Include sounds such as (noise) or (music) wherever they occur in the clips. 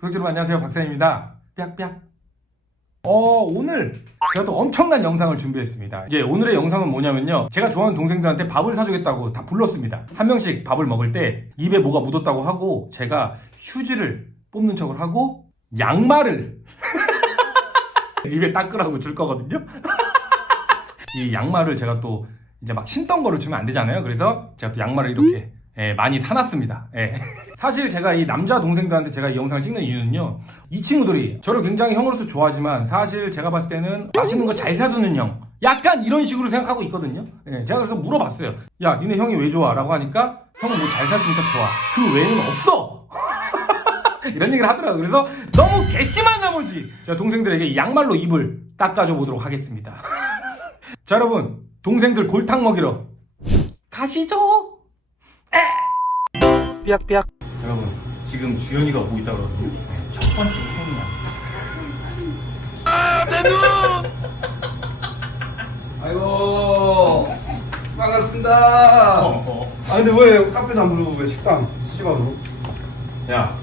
구독자 여러분 안녕하세요. 박사입니다. 빽빽 어 오늘 제가 또 엄청난 영상을 준비했습니다. 예 오늘의 영상은 뭐냐면요. 제가 좋아하는 동생들한테 밥을 사주겠다고 다 불렀습니다. 한 명씩 밥을 먹을 때 입에 뭐가 묻었다고 하고 제가 휴지를 뽑는 척을 하고 양말을 (laughs) 입에 닦으라고 줄 거거든요. (laughs) 이 양말을 제가 또 이제 막 신던 거를 주면 안 되잖아요. 그래서 제가 또 양말을 이렇게 예, 많이 사놨습니다. 예. (laughs) 사실 제가 이 남자 동생들한테 제가 이 영상을 찍는 이유는요. 이 친구들이 저를 굉장히 형으로서 좋아하지만 사실 제가 봤을 때는 맛있는 거 잘 사주는 형. 약간 이런 식으로 생각하고 있거든요. 예, 제가 그래서 물어봤어요. 야, 니네 형이 왜 좋아? 라고 하니까 형은 뭐 잘 사주니까 좋아. 그 외에는 없어. (laughs) 이런 얘기를 하더라고요. 그래서 너무 괘씸한 나머지 제가 동생들에게 이 양말로 입을 닦아줘 보도록 하겠습니다. (laughs) 자 여러분 동생들 골탕 먹이러 가시죠 삐약삐약 여러분 지금 주연이가 오고 있다 네, 첫 번째 손이야 아이고 반갑습니다. 어, 아 근데 왜 카페에서 안 부르고 왜 식당 수시방으로? 야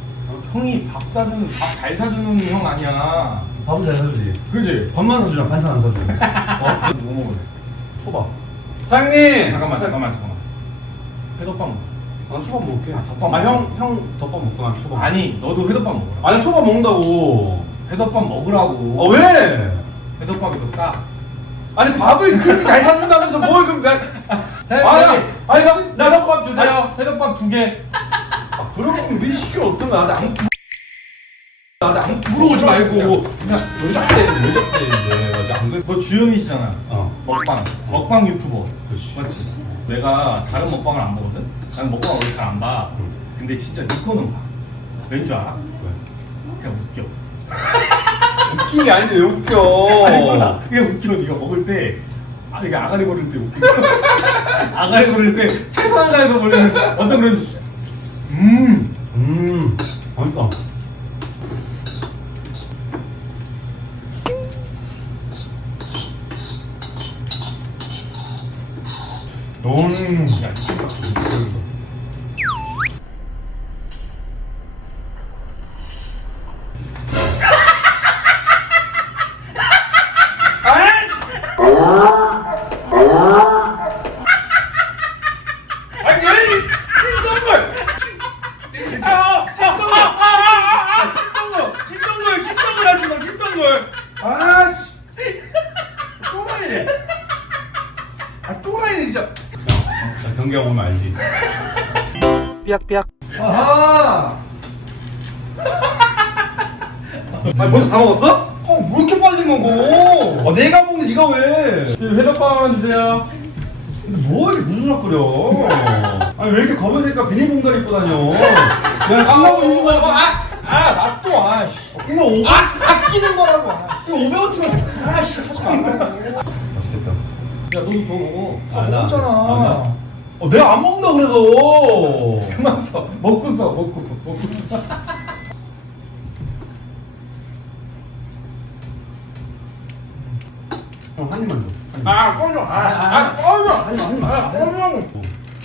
형이 밥 사주는 밥 잘 사주는 형 아니야 밥은 잘 사주지. 그지? 밥만 사주냐 반찬 안 사주지. (laughs) 어? 뭐 먹을래? 초밥 사장님. 잠깐만 잠깐만 잠깐만 회덮밥 먹어 아 초밥 먹을게. 덮밥 아 형 형 덮밥 먹고 난 초밥. 아니 너도 회덮밥 먹어라 아니 초밥 먹는다고. 회덮밥 먹으라고 아 왜? 회덮밥이 더 싸. 아니 밥을 그렇게 잘 사준다면서 뭘 그럼 나? 아니 아니 형, 나 회덮밥 주세요. 회덮밥 두 개. 아, 그러면 미리 시키면 어떤가? 나안 나한테 안 물어보지 말고 그냥 여자 때는 여자 때인데 안 그래? 너 주연이시잖아. 어. 먹방. 먹방 유튜버. 그렇지. 맞지? 내가 다른 먹방을 안 보거든? 나는 먹방을 원래 잘안 봐. 응. 근데 진짜 네 거는 봐. 왠줄 알아? 왜? 그냥 웃겨. 웃긴 게 아닌데 왜 웃겨? 아니, 몰라. 그냥 웃겨. 네가 먹을 때. 아, 이게 아가리 버릴 때 웃겨. (laughs) 아가리 버릴 때 최선을 다해서 버리는 어떤 그런. 음. 음, 맛있다. 음. 야, 진짜 맛있어. 아니, 왜 신던 걸? 아, 신던 걸. 아, 신던 거, 신던 걸, 신던 걸 하지 마, 신던 걸. 아, 씨. 또라이네. 아, 또라이네 진짜. 자, 경기하고 오면 알지. 삐약삐약 아하. 아, 벌써 다 먹었어? 어, 왜 이렇게 빨리 먹어? 아, 내가 먹는데 네가 왜? 회덮밥 하나 주세요. 근데 뭐 이렇게 무슨락거려 아니 왜 이렇게 검은 색깔 비닐봉다리 입고 다녀? 그냥 깜빡 입는 거야. 아, 아, 나 또, 아, 씨. 이거 500, 아, 아끼는 거라고. 아. 이거 500원치만. 아, 씨, 하지 마. 맛있겠다. 야, 너도 더 먹어. 아, 먹었잖아. 어, 내가 안 먹는다 그래서. 그만 써. 먹고 써. 먹고. 먹고 써. 형, 한 입만 줘. 아, 꺼져. 아, 아, 꺼져. 한 입만, 한 입만. 아, 꺼져.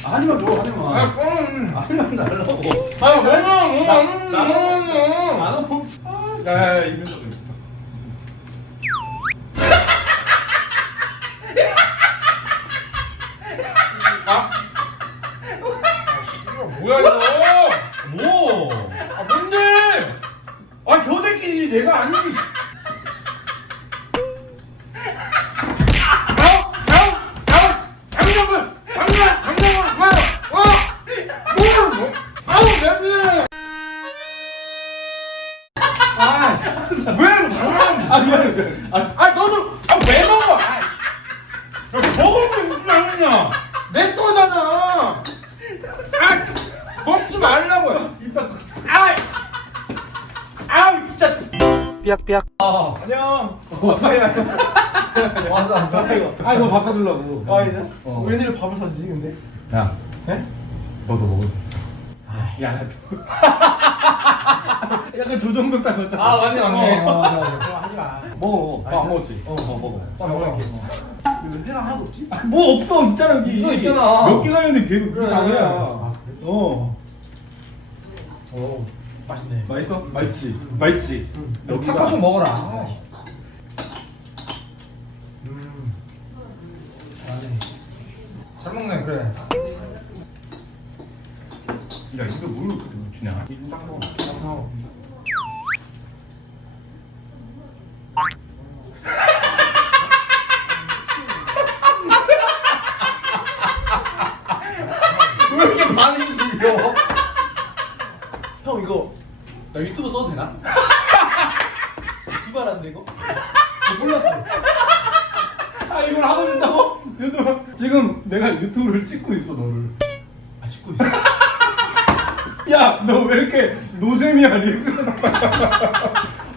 아, 한 입만 줘, 한 입만. 아, 꺼져. 아, 한 입만 달라고. 아, 먹어. 나- 먹어. 나는- 먹어. 나는 먹지. 야, 야, 야, 입에서. (laughs) 뭐야 이거? 뭐? 아, 뭔데? 아, 겨새끼 내가 아니지. 아, 왜 장난? 아 미안해. 아, 아, 너도 아, 왜 먹어? 아, 야, 먹으면 무슨 말이냐? 내 거잖아. 아, 먹지 말라고. 아, 아, 진짜. 삐약삐약 안녕. 왔어 왔어. 아니 너 밥 사주려고. 아, 이제 어. 웬일로 밥을 사주지 근데? 야, 네? 너도 먹었었어. 야, 나도. (laughs) 약간 조정석 닮았잖아. 아, 맞네, 맞네. 어, 어, 맞아, 맞아. 맞아. 하지 마. 먹어. 아, 안 먹었지? 어, 어 먹어. 잘 먹을게. 왜 회가 하나도 없지? 뭐 없어 있잖아 여기. 있어, 있잖아. 몇 개가 있는데 계속 그래. 당해. 아, 어. 어. 맛있네. 맛있어? 맛있지. 맛있지. 여기가 팍팍 좀 먹어라. 음. 아니. 잘 먹네 그래. 야 이거 뭘 주냐? 이거 딱 먹어. 딱 먹어. 왜 이렇게 반응이 느려? 형 이거 나 유튜브 써도 되나? 이발한데 이거? 저 몰랐어. 아 이걸 하고 있다고? 유튜브 지금 내가 유튜브를 찍고 있어 너를. 아 찍고 있어. 야 너 왜 이렇게 노잼이야 리액션?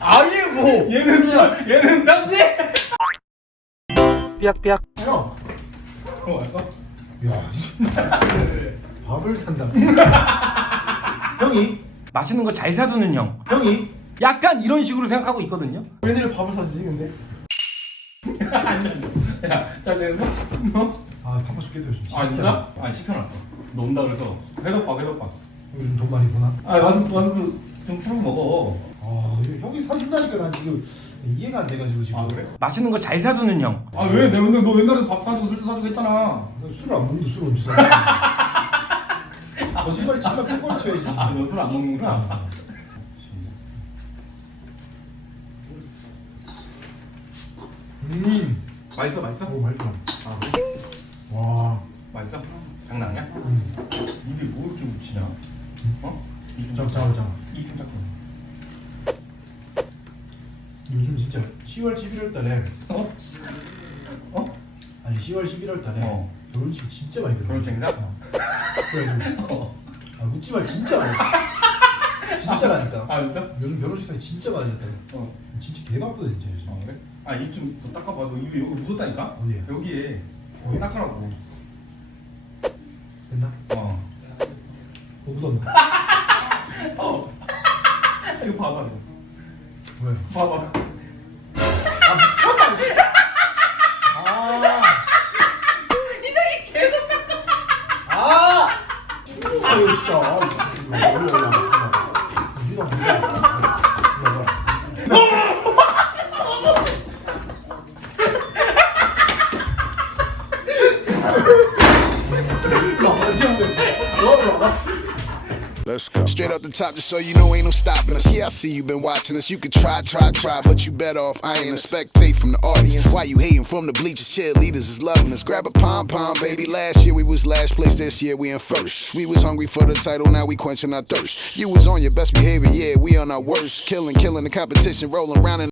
아예 뭐? 얘는 얘는 편지? 삐약삐약 형. 어 알까? 야, 씨. 밥을 산다. 형이 맛있는 거 잘 사두는 형. 형이 약간 이런 식으로 생각하고 있거든요. 웬일 밥을 사주지 근데? (laughs) 야잘 됐어? 어? 아 바빠 죽겠다 요즘. 아 진짜? 아 시켜놨어. 너 온다 그래서 회덮밥 회덮밥. 요즘 돈 많이 버나? 아 와서 와서 좀 풀어 먹어. 아 형이 사준다니까 난 지금 이해가 안 돼가지고 지금. 아 그래? 맛있는 거 잘 사두는 형. 아 왜? 내가 근데 너 옛날에도 밥 사주고 술도 사주고 했잖아. 술을 안 먹는데 술을 언제 사? (laughs) 거짓말 치면 팩걸 쳐야지. 아너 술 안 먹는구나. 음. 맛있어 맛있어? 오 맛있다. 아 그래? 와. 맛있어? 장난 아니야? 음. 입이 뭐 이렇게 묻히냐? 어? 입좀 잠깐 잠깐 잠깐. 입좀 닦고. 요즘 진짜 10월 11월 달에 어? 어? 아니 10월 11월 달에 어. 결혼식 진짜 많이 들어. 결혼식 행사? 어. 그래가지고 어. 아 웃지 마 진짜 많이. 진짜라니까. 아 진짜? 요즘 결혼식상이 진짜 많아졌다. 어. 진짜 개 바쁘다 진짜 요즘. 아 그래? 아 입 좀 더 닦아봐. 너 입이 여기 묻었다니까? 어디에? 여기에. 여기 닦으라고. 됐나? 어. 뭐 묻었나? (laughs) 어. (laughs) 이거 봐봐. 이거. 왜? 봐봐. Straight up the top, just so you know, ain't no stopping us. Yeah, I see you been watching us. You could try, try, try, but you better off. I ain't a spectate from the audience. Why you hating from the bleachers? Cheerleaders is loving us. Grab a pom pom, baby. Last year we was last place. This year we in first. We was hungry for the title, now we quenching our thirst. You was on your best behavior, yeah, we on our worst. Killing, killing the competition, rolling around in